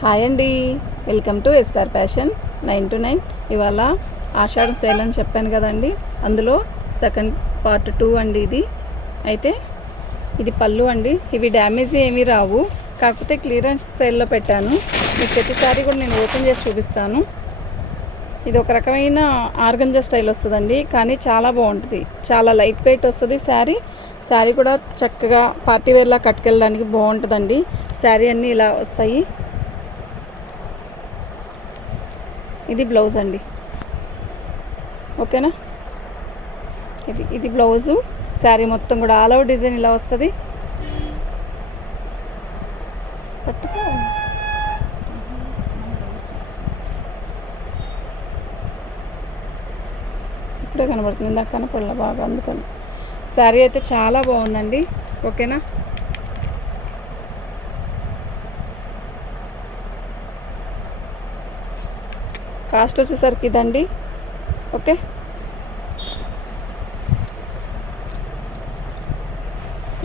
Hi అండి, welcome to SR fashion 9 to 9. ఇవాళ ఆషాఢ sale అని చెప్పాను కదండి, అందులో సెకండ్ పార్ట్ 2 అండి. ఇది అయితే ఇది పళ్ళు అండి. ఇవి డ్యామేజ్ ఏమీ రావు, కాకపోతే క్లియరెన్స్ సేల్లో పెట్టాను. మీకు ప్రతిసారి కూడా నేను ఓపెన్ చేసి చూపిస్తాను. ఇది ఒక రకమైన ఆర్గంజా స్టైల్ వస్తుందండి, కానీ చాలా బాగుంటుంది. చాలా లైట్ వెయిట్ వస్తుంది శారీ కూడా చక్కగా పార్టీ వేర్లా కట్టుకెళ్ళడానికి బాగుంటుందండి. శారీ అన్నీ ఇలా వస్తాయి. ఇది బ్లౌజ్ అండి, ఓకేనా. ఇది బ్లౌజు. శారీ మొత్తం కూడా ఆల్ ఓవర్ డిజైన్ ఇలా వస్తుంది. ఇప్పుడే కనబడుతుంది, ఇందాక కనపడలే బాగా, అందుకని. శారీ అయితే చాలా బాగుందండి, ఓకేనా. కాస్ట్ వచ్చేసరికి ఇదండి, ఓకే.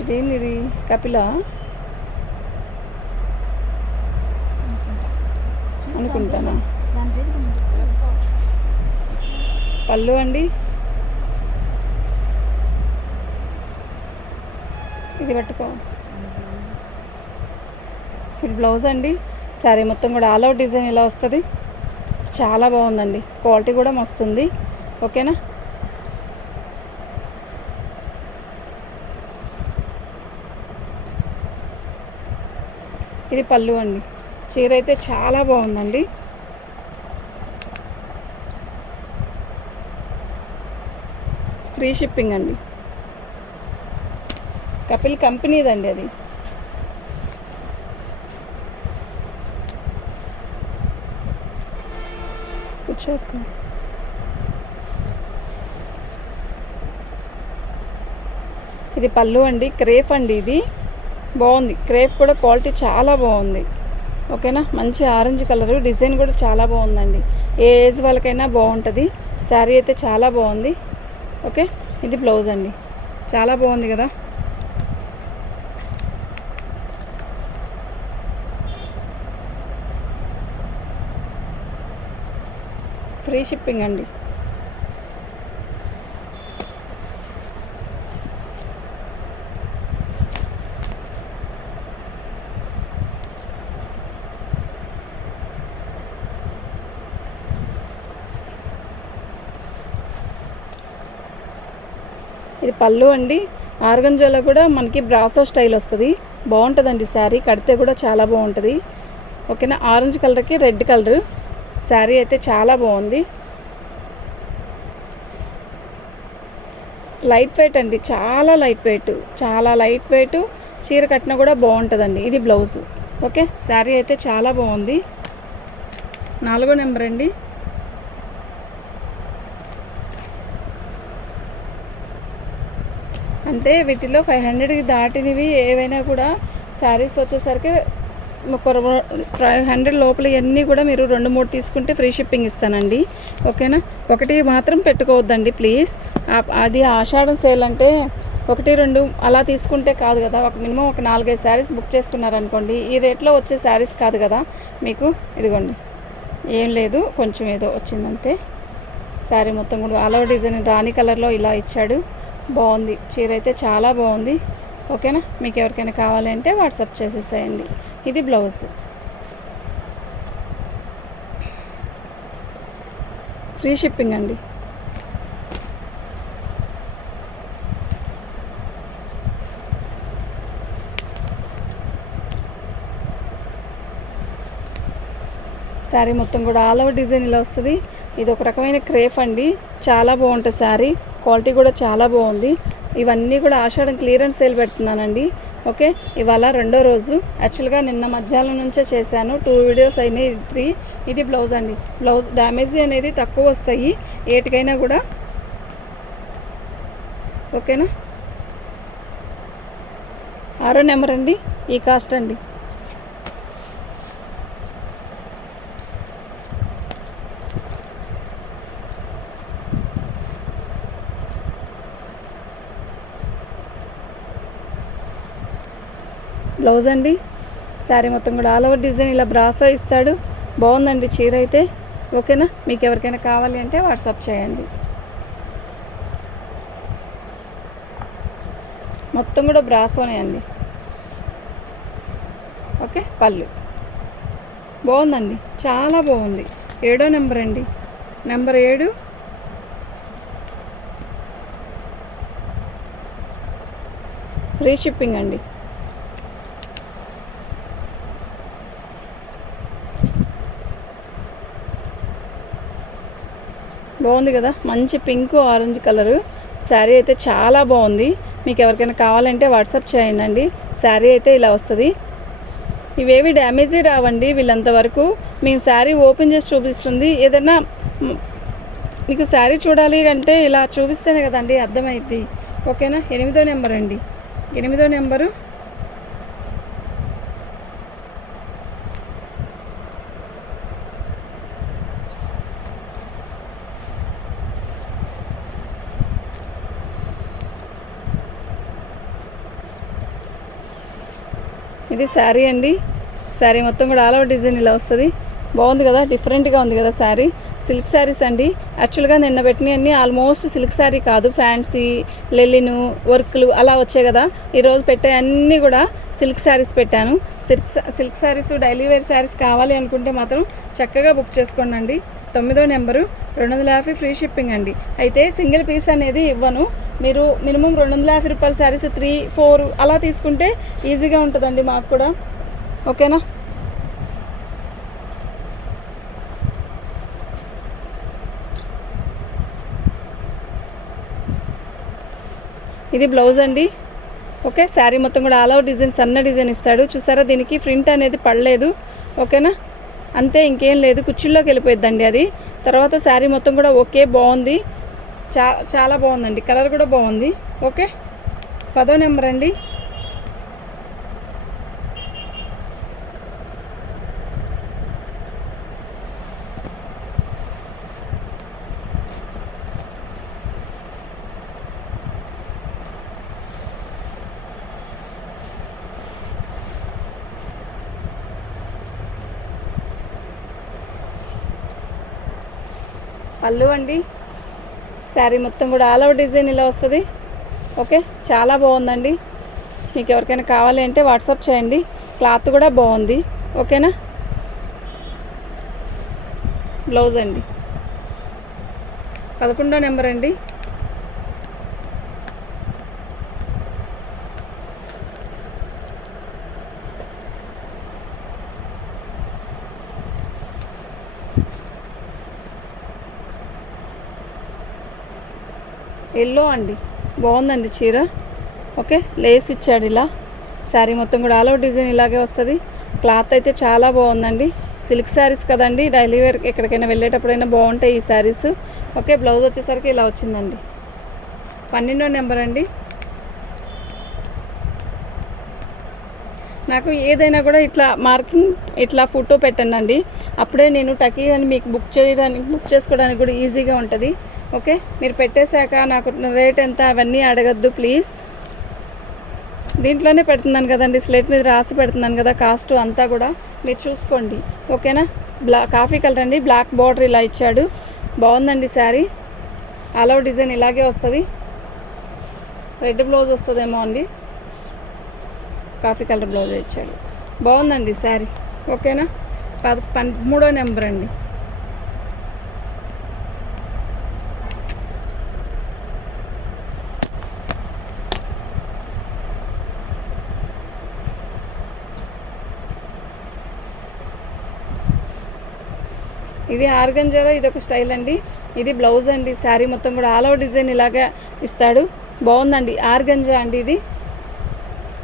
ఇది కపిల అనుకుంటానా. పళ్ళు అండి, ఇది పట్టుకో. ఇది బ్లౌజ్ అండి. శారీ మొత్తం కూడా ఆల్ అవుట్ డిజైన్ ఇలా వస్తుంది. చాలా బాగుందండి, క్వాలిటీ కూడా మస్తుంది, ఓకేనా. ఇది పళ్ళు అండి. చీర అయితే చాలా బాగుందండి. ఫ్రీ షిప్పింగ్ అండి. కపిల్ కంపెనీదండి అది. కూర్చోక. ఇది పళ్ళు అండి, క్రేప్ అండి. ఇది బాగుంది, క్రేప్ కూడా క్వాలిటీ చాలా బాగుంది, ఓకేనా. మంచి ఆరెంజ్ కలరు, డిజైన్ కూడా చాలా బాగుందండి. ఏ ఏజ్ వాళ్ళకైనా బాగుంటుంది. శారీ అయితే చాలా బాగుంది, ఓకే. ఇది బ్లౌజ్ అండి, చాలా బాగుంది కదా. ఫ్రీ షిప్పింగ్ అండి. ఇది పళ్ళు అండి. ఆర్గంజాలో కూడా మనకి బ్రాసో స్టైల్ వస్తుంది, బాగుంటుందండి. శారీ కడితే కూడా చాలా బాగుంటుంది, ఓకేనా. ఆరెంజ్ కలర్కి రెడ్ కలర్ శారీ అయితే చాలా బాగుంది. లైట్ వెయిట్ అండి, చాలా లైట్ వెయిట్. చీర కట్టినా కూడా బాగుంటుందండి. ఇది బ్లౌజ్, ఓకే. శారీ అయితే చాలా బాగుంది. 4వ నెంబర్ అండి. అంటే వీటిలో 500కి దాటినవి ఏవైనా కూడా శారీస్ వచ్చేసరికి 500 లోపల ఇవన్నీ కూడా మీరు 2-3 తీసుకుంటే ఫ్రీ షిప్పింగ్ ఇస్తానండి, ఓకేనా. ఒకటి మాత్రం పెట్టుకోవద్దండి ప్లీజ్. అది ఆషాఢం సేల్ అంటే 1-2 అలా తీసుకుంటే కాదు కదా. మినిమం ఒక 4-5 శారీస్ బుక్ చేసుకున్నారనుకోండి, ఈ రేట్లో వచ్చే శారీస్ కాదు కదా మీకు. ఇదిగోండి, ఏం లేదు, కొంచెం ఏదో వచ్చిందంతే. శారీ మొత్తం కూడా ఆల్ ఓవర్ డిజైన్ రాణి కలర్లో ఇలా ఇచ్చాడు, బాగుంది. చీర అయితే చాలా బాగుంది, ఓకేనా. మీకు ఎవరికైనా కావాలంటే వాట్సాప్ చేసేసేయండి. ఇది బ్లౌజ్. ఫ్రీ షిప్పింగ్ అండి. శారీ మొత్తం కూడా ఆల్ ఓవర్ డిజైన్ ఇలా వస్తుంది. ఇది ఒక రకమైన క్రేప్ అండి, చాలా బాగుంటుంది. శారీ క్వాలిటీ కూడా చాలా బాగుంది. ఇవన్నీ కూడా ఆషాఢం క్లియరెన్స్ సేల్ పెడుతున్నానండి, ఓకే. ఇవాళ 2వ రోజు. యాక్చువల్గా నిన్న మధ్యాహ్నం నుంచే చేశాను, 2 వీడియోస్ అయినాయి, 3. ఇది బ్లౌజ్ అండి. బ్లౌజ్ డ్యామేజ్ అనేది తక్కువ వస్తాయి ఏటికైనా కూడా, ఓకేనా. 6వ నెంబర్ అండి. ఈ కాస్ట్ అండి. బ్లౌజ్ అండి. శారీ మొత్తం కూడా ఆల్ ఓవర్ డిజైన్ ఇలా బ్రాసో ఇస్తాడు. బాగుందండి చీర అయితే. ఓకేనా, మీకు ఎవరికైనా కావాలి అంటే వాట్సాప్ చేయండి. మొత్తం కూడా బ్రాసోనే అండి. ఓకే, పళ్ళు బాగుందండి, చాలా బాగుంది. 7వ నెంబర్ అండి, నెంబర్ 7. ఫ్రీ షిప్పింగ్ అండి. బాగుంది కదా, మంచి పింక్ ఆరెంజ్ కలరు శారీ అయితే చాలా బాగుంది. మీకు ఎవరికైనా కావాలంటే వాట్సాప్ చేయండి. శారీ అయితే ఇలా వస్తుంది. ఇవేవి డ్యామేజీ రావండి. వీళ్ళంతవరకు మేము శారీ ఓపెన్ చేసి చూపిస్తుంది. ఏదైనా మీకు శారీ చూడాలి అంటే ఇలా చూపిస్తేనే కదండి అర్థమైద్ది. ఓకేనా, 8వ నెంబర్ అండి, 8వ నెంబరు. ఇది శారీ అండి. శారీ మొత్తం కూడా ఆల్ ఓవర్ డిజైన్ ఇలా వస్తుంది. బాగుంది కదా, డిఫరెంట్గా ఉంది కదా శారీ. సిల్క్ శారీస్ అండి. యాక్చువల్గా నిన్న పెట్టినవన్నీ ఆల్మోస్ట్ సిల్క్ శారీ కాదు, ఫ్యాన్సీ, లెలిను, వర్క్లు అలా వచ్చాయి కదా. ఈరోజు పెట్టే అన్నీ కూడా సిల్క్ శారీస్ పెట్టాను. Silk saris, daily wear saris కావాలి అనుకుంటే మాత్రం చక్కగా బుక్ చేసుకోండి. 9వ నెంబరు, 250 ఫ్రీ షిప్పింగ్ అండి. అయితే సింగిల్ పీస్ అనేది ఇవ్వను. మీరు మినిమం 250 రూపాయల శారీస్ 3, 4 అలా తీసుకుంటే ఈజీగా ఉంటుందండి మాకు కూడా. ఓకేనా, ఇది బ్లౌజ్ అండి. ఓకే, శారీ మొత్తం కూడా ఆల్ ఓవర్ డిజైన్, సన్న డిజైన్ ఇస్తాడు. చూసారా, దీనికి ప్రింట్ అనేది పడలేదు. ఓకేనా, అంతే, ఇంకేం లేదు. కుర్చీల్లోకి వెళ్ళిపోయిద్దండి అది. తర్వాత శారీ మొత్తం కూడా ఓకే, బాగుంది, చాలా బాగుందండి. కలర్ కూడా బాగుంది. ఓకే, 10వ నెంబర్ అండి. పళ్ళు అండి. శారీ మొత్తం కూడా ఆల్ ఓవర్ డిజైన్ ఇలా వస్తుంది. ఓకే, చాలా బాగుందండి. మీకు ఎవరికైనా కావాలి అంటే వాట్సాప్ చేయండి. క్లాత్ కూడా బాగుంది. ఓకేనా, బ్లౌజ్ అండి. 11వ నెంబర్ అండి. ఎల్లో అండి, బాగుందండి చీర. ఓకే, లేస్ ఇచ్చాడు ఇలా. శారీ మొత్తం కూడా ఆల్ ఓవర్ డిజైన్ ఇలాగే వస్తుంది. క్లాత్ అయితే చాలా బాగుందండి. సిల్క్ శారీస్ కదండి, డైలీ వేర్ ఎక్కడికైనా వెళ్ళేటప్పుడైనా బాగుంటాయి ఈ శారీస్. ఓకే, బ్లౌజ్ వచ్చేసరికి ఇలా వచ్చిందండి. 12వ నెంబర్ అండి. నాకు ఏదైనా కూడా ఇట్లా మార్కింగ్, ఇట్లా ఫోటో పెట్టండి. అప్పుడే నేను టకీ అని మీకు బుక్ చేసుకోవడానికి కూడా ఈజీగా ఉంటుంది. ఓకే, మీరు పెట్టేశాక నాకు రేట్ ఎంత అవన్నీ అడగద్దు ప్లీజ్. దీంట్లోనే పెడుతున్నాను కదండి, స్లేట్ మీద రాసి పెడుతున్నాను కదా కాస్ట్ అంతా కూడా, మీరు చూసుకోండి. ఓకేనా, కాఫీ కలర్ అండి, బ్లాక్ బార్డర్ ఇలా ఇచ్చాడు. బాగుందండి శారీ. ఆల్ ఓవర్ డిజైన్ ఇలాగే వస్తుంది. రెడ్ బ్లౌజ్ వస్తుందేమో అండి, కాఫీ కలర్ బ్లౌజ్ ఇచ్చాడు. బాగుందండి శారీ. ఓకేనా, 13వ నెంబర్ అండి. ఇది ఆర్గంజాలో ఇది ఒక స్టైల్ అండి. ఇది బ్లౌజ్ అండి. శారీ మొత్తం కూడా ఆల్ ఓవర్ డిజైన్ ఇలాగా ఇస్తాడు. బాగుందండి, ఆర్గంజా అండి ఇది.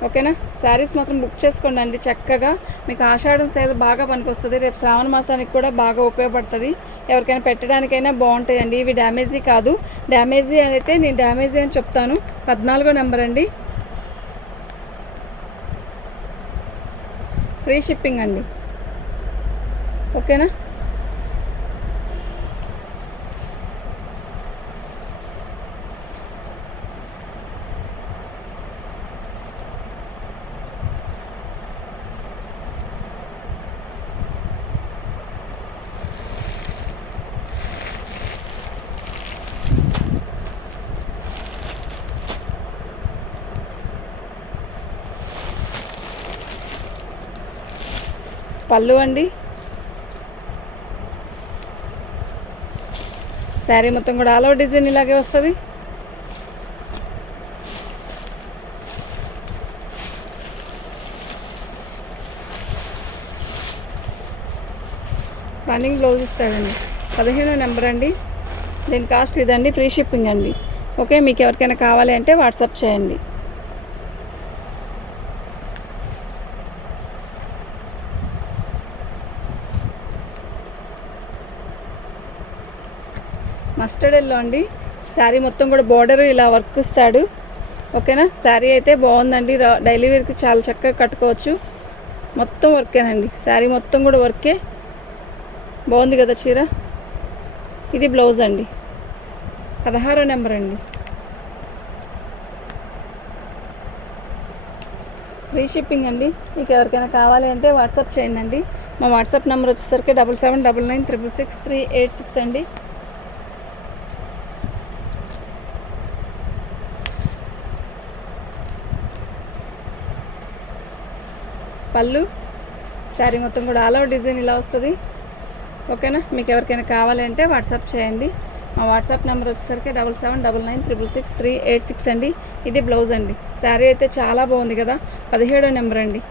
ఓకేనా, శారీస్ మాత్రం బుక్ చేసుకోండి అండి చక్కగా. మీకు ఆషాఢం సేల్ బాగా పనికొస్తుంది. రేపు శ్రావణ మాసానికి కూడా బాగా ఉపయోగపడుతుంది. ఎవరికైనా పెట్టడానికైనా బాగుంటాయండి. ఇవి డ్యామేజీ కాదు. డ్యామేజీ అయితే నేను డ్యామేజీ అని చెప్తాను. 14వ నెంబర్ అండి. ఫ్రీ షిప్పింగ్ అండి. ఓకేనా, పళ్ళు అండి. శారీ మొత్తం కూడా ఆల్ ఓవర్ డిజైన్ ఇలాగే వస్తుంది. రన్నింగ్ బ్లౌజ్ ఇస్తాడండి. 15వ నెంబర్ అండి. దీని కాస్ట్ ఇదండి. ఫ్రీ షిప్పింగ్ అండి. ఓకే, మీకు ఎవరికైనా కావాలి అంటే వాట్సాప్ చేయండి. మస్టర్డ్ ఎల్లో అండి. శారీ మొత్తం కూడా బోర్డర్ ఇలా వర్క్ ఇస్తాడు. ఓకేనా, శారీ అయితే బాగుందండి. డైలీ వేర్కి చాలా చక్కగా కట్టుకోవచ్చు. మొత్తం వర్కేనండి. శారీ మొత్తం కూడా వర్కే. బాగుంది కదా చీర. ఇది బ్లౌజ్ అండి. 16వ నెంబర్ అండి. ఫ్రీ షిప్పింగ్ అండి. మీకు ఎవరికైనా కావాలి అంటే వాట్సాప్ చేయండి అండి. మా వాట్సాప్ నెంబర్ వచ్చేసరికి 7799666386 అండి. పళ్ళు శారీ మొత్తం కూడా ఆల్ ఓవర్ డిజైన్ ఇలా వస్తుంది. ఓకేనా, మీకు ఎవరికైనా కావాలి అంటే వాట్సాప్ చేయండి. మా వాట్సాప్ నెంబర్ వచ్చేసరికి 7799666386 అండి. ఇది బ్లౌజ్ అండి. శారీ అయితే చాలా బాగుంది కదా. 17వ నెంబర్ అండి.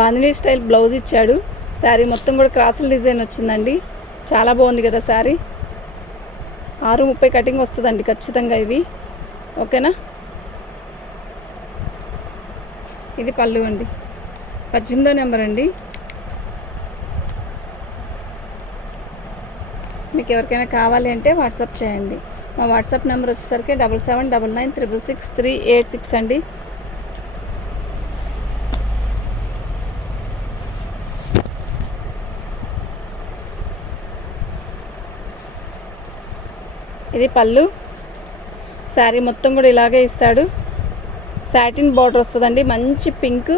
బాందినీ స్టైల్ బ్లౌజ్ ఇచ్చాడు. శారీ మొత్తం కూడా క్రాసుల డిజైన్ వచ్చిందండి. చాలా బాగుంది కదా శారీ. 6:30 కటింగ్ వస్తుందండి ఖచ్చితంగా ఇవి. ఓకేనా, ఇది పళ్ళు అండి. 18వ నెంబర్ అండి. మీకు ఎవరికైనా కావాలి అంటే వాట్సాప్ చేయండి. మా వాట్సాప్ నెంబర్ వచ్చేసరికి 7799666386 అండి. ఇది పళ్ళు. శారీ మొత్తం కూడా ఇలాగే ఇస్తాడు. సాటిన్ బార్డర్ వస్తుందండి. మంచి పింక్.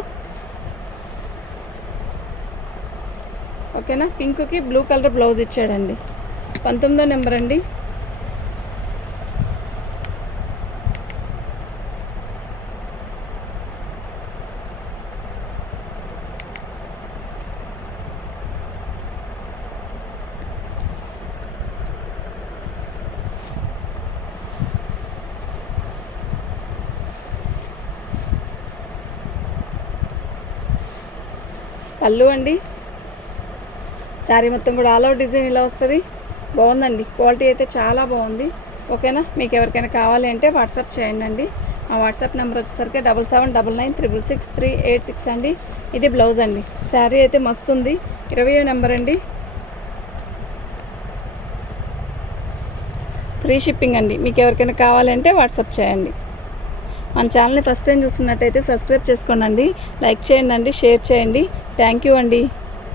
ఓకేనా, పింక్కి బ్లూ కలర్ బ్లౌజ్ ఇచ్చాడండి. 19వ నెంబర్ అండి. పళ్ళు అండి. శారీ మొత్తం కూడా ఆల్ ఓవర్ డిజైన్ ఇలా వస్తుంది. బాగుందండి. క్వాలిటీ అయితే చాలా బాగుంది. ఓకేనా, మీకు ఎవరికైనా కావాలి అంటే వాట్సాప్ చేయండి అండి. మా వాట్సాప్ నెంబర్ వచ్చేసరికి 7799666386 అండి. ఇది బ్లౌజ్ అండి. శారీ అయితే మస్తు ఉంది. 20వ నెంబర్ అండి. ఫ్రీ షిప్పింగ్ అండి. మీకు ఎవరికైనా కావాలంటే వాట్సాప్ చేయండి. మన ఛానల్ని ఫస్ట్ టైం చూస్తున్నట్టయితే సబ్స్క్రైబ్ చేసుకోండి, లైక్ చేయండి, షేర్ చేయండి. థ్యాంక్ యూ అండి.